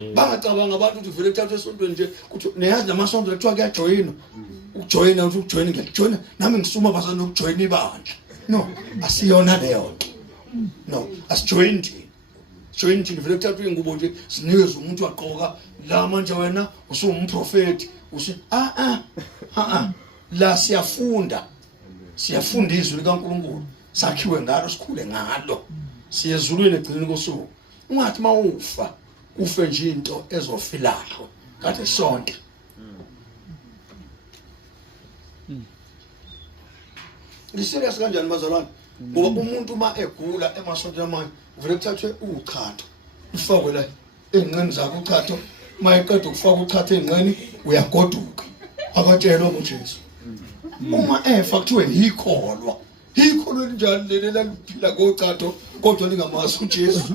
Bangacabanga abantu ukuthi vele kuthathwe esontweni nje kuthi neyazi namasonto kuthiwa kuyajoyina. Ukujoyina uthi ukujoyina ngiyajoyina nami ngisuma bazana ukujoyina ibandla. No, asiyona leyo nto. No, asijoyini thina. Join thina vele kuthathwe ingubo nje sinikeze umuntu waqoka la manje wena usumprofeti uthi la siyafunda. Siyafunda izwi likaNkulunkulu. Sakhiwe ngalo sikhule ngalo. Siye ezulwini egcineni kosuku. Ungathi mawufa ufe nje into ezofilahlo kade sonke. Liserious kanjani bazalwane? Ngoba umuntu uma egula emasonto amanye vele kuthathwe uchatho ufakwe la enqeni zakho uchatho mayeqeda ukufaka uchatho enqeni uyagoduka akatshelwa ngoJesu. Uma efa kuthiwe yikholwa linjani leli laliphila ngocatho kodwa lingamazi uJesu.